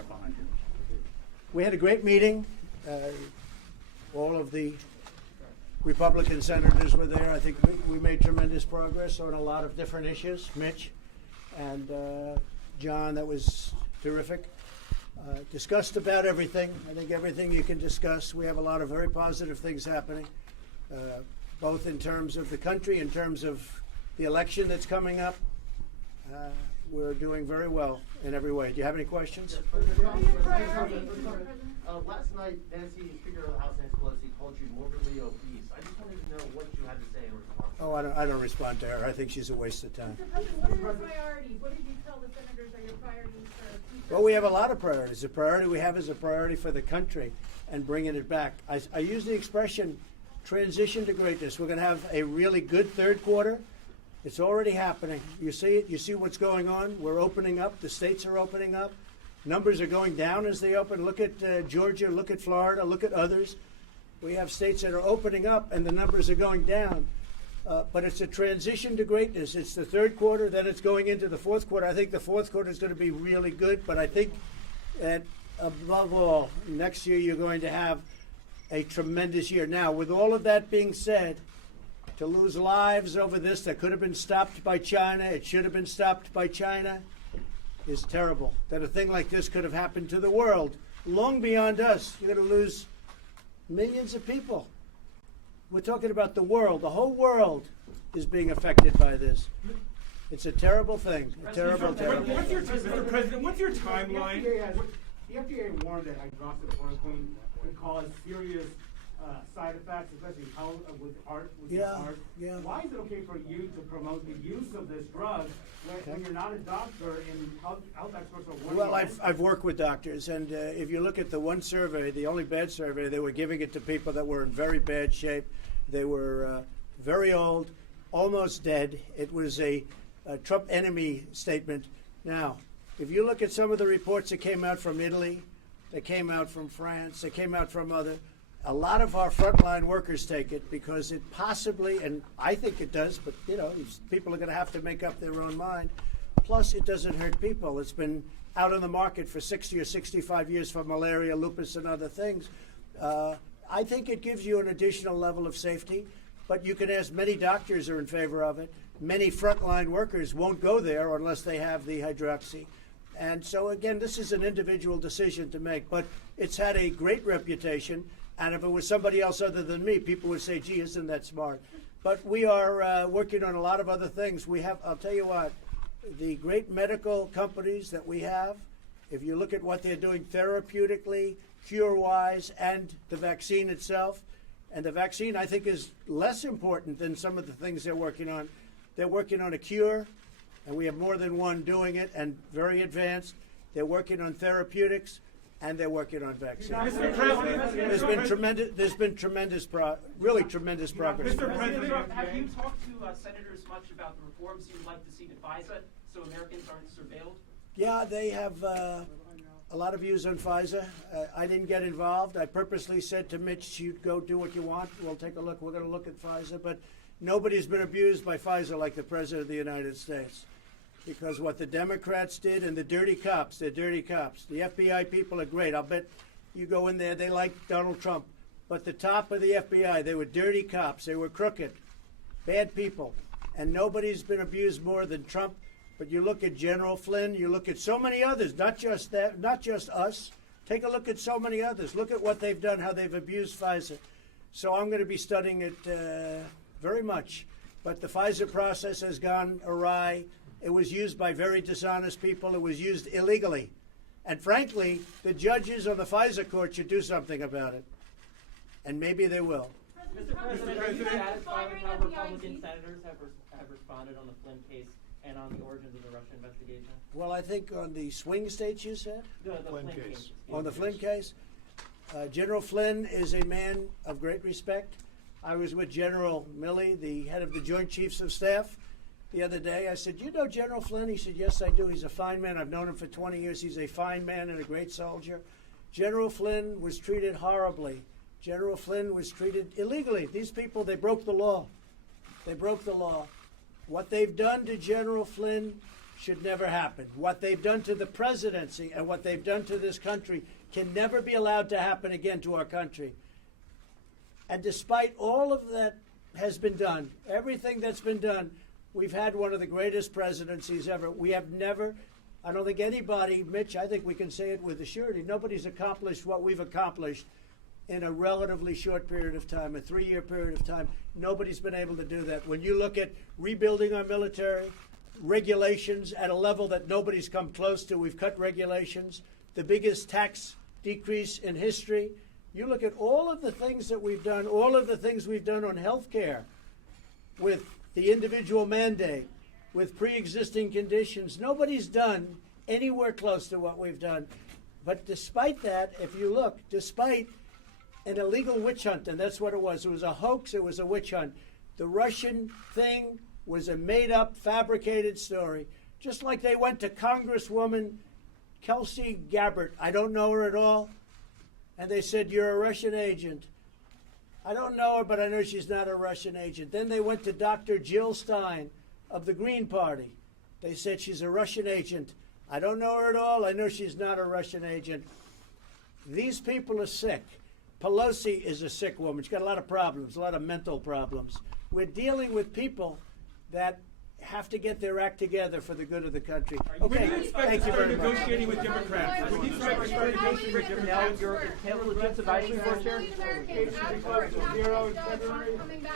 right behind you. We had a great meeting. All of the Republican senators were there. I think we made tremendous progress on a lot of different issues. Mitch and John, that was terrific. Discussed about everything. I think everything you can discuss. We have a lot of very positive things happening, both in terms of the country, in terms of the election that's coming up. We're doing very well in every way. Do you have any questions? Last night, Speaker of the House Nancy Pelosi called you morbidly obese. I just wanted to know what you had to say in response. Oh, I don't respond to her. I think she's a waste of time. Mr. President, what are your priorities? What did you tell the senators are your priorities for future? Well, we have a lot of priorities. The priority we have is a priority for the country and bringing it back. I use the expression transition to greatness. We're going to have a really good third quarter. It's already happening. You see it. You see what's going on. We're opening up. The states are opening up. Numbers are going down as they open. Look at Georgia. Look at Florida. Look at others. We have states that are opening up, and the numbers are going down. But it's a transition to greatness. It's the third quarter, then it's going into the fourth quarter. I think the fourth quarter is going to be really good, but I think that above all, next year you're going to have a tremendous year. Now, with all of that being said, to lose lives over this that could have been stopped by China, it should have been stopped by China, is terrible. That a thing like this could have happened to the world, long beyond us. You're going to lose millions of people. We're talking about the world. The whole world is being affected by this. It's a terrible thing. A terrible, terrible. Mr. President, what's your timeline? The FDA warned that hydroxychloroquine could cause serious side effects, especially with heart. Yeah. Why is it okay for you to promote the use of this drug when you're not a doctor and health experts are warning? Well, I've worked with doctors, and if you look at the one survey, the only bad survey, they were giving it to people that were in very bad shape. They were very old, almost dead. It was a Trump enemy statement. Now, if you look at some of the reports that came out from Italy, that came out from France, that came out from a lot of our frontline workers take it because it possibly, and I think it does, but these people are going to have to make up their own mind. Plus, it doesn't hurt people. It's been out on the market for 60 or 65 years for malaria, lupus, and other things. I think it gives you an additional level of safety, but you can ask many doctors are in favor of it. Many frontline workers won't go there unless they have the hydroxy. And so, again, this is an individual decision to make, but it's had a great reputation. And if it was somebody else other than me, people would say, gee, isn't that smart? But we are working on a lot of other things. I'll tell you what, the great medical companies that we have, if you look at what they're doing therapeutically, cure-wise, and the vaccine itself, and the vaccine, I think, is less important than some of the things they're working on. They're working on a cure, and we have more than one doing it, and very advanced. They're working on therapeutics, and they're working on vaccines. Mr. President, There's been tremendous really tremendous progress. Mr. President, have you talked to senators much about the reforms you would like to see to FISA so Americans aren't surveilled? Yeah, they have a lot of views on FISA. I didn't get involved. I purposely said to Mitch, you go do what you want. We'll take a look. We're going to look at FISA. But nobody's been abused by FISA like the President of the United States. Because what the Democrats did and the dirty cops, they're dirty cops. The FBI people are great. I'll bet you go in there, they like Donald Trump. But the top of the FBI, they were dirty cops. They were crooked, bad people. And nobody's been abused more than Trump. But you look at General Flynn, you look at so many others, not just us. Take a look at so many others. Look at what they've done, how they've abused FISA. So I'm going to be studying it very much. But the FISA process has gone awry. It was used by very dishonest people. It was used illegally. And frankly, the judges on the FISA court should do something about it. And maybe they will. Mr. President, are you satisfied with how Republican senators have responded on the Flynn case and on the origins of the Russia investigation? Well, I think on the swing states, you said? The Flynn case. On the Flynn case? General Flynn is a man of great respect. I was with General Milley, the head of the Joint Chiefs of Staff, the other day. I said, you know General Flynn? He said, yes, I do. He's a fine man. I've known him for 20 years. He's a fine man and a great soldier. General Flynn was treated horribly. General Flynn was treated illegally. These people, they broke the law. They broke the law. What they've done to General Flynn should never happen. What they've done to the presidency and what they've done to this country can never be allowed to happen again to our country. And despite all of that has been done, everything that's been done, we've had one of the greatest presidencies ever. We have never, I don't think anybody, Mitch, I think we can say it with surety, nobody's accomplished what we've accomplished in a relatively short period of time, a 3-year period of time. Nobody's been able to do that. When you look at rebuilding our military, regulations at a level that nobody's come close to, we've cut regulations, the biggest tax decrease in history. You look at all of the things that we've done, all of the things we've done on health care, with the individual mandate, with pre-existing conditions. Nobody's done anywhere close to what we've done. But despite that, if you look, despite an illegal witch hunt, and that's what it was a hoax, it was a witch hunt. The Russian thing was a made-up, fabricated story. Just like they went to Congresswoman Kelsey Gabbard. I don't know her at all. And they said, you're a Russian agent. I don't know her, but I know she's not a Russian agent. Then they went to Dr. Jill Stein of the Green Party. They said she's a Russian agent. I don't know her at all. I know she's not a Russian agent. These people are sick. Pelosi is a sick woman. She's got a lot of problems, a lot of mental problems. We're dealing with people that have to get their act together for the good of the country. When do you Okay, expect thank to you start very much. negotiating with Democrats? When do you expect to start negotiating with Now, Democrats? your Canada Legitimacy Advisory Board Chair? Americans, ask for it, not Zero jobs aren't February. coming back.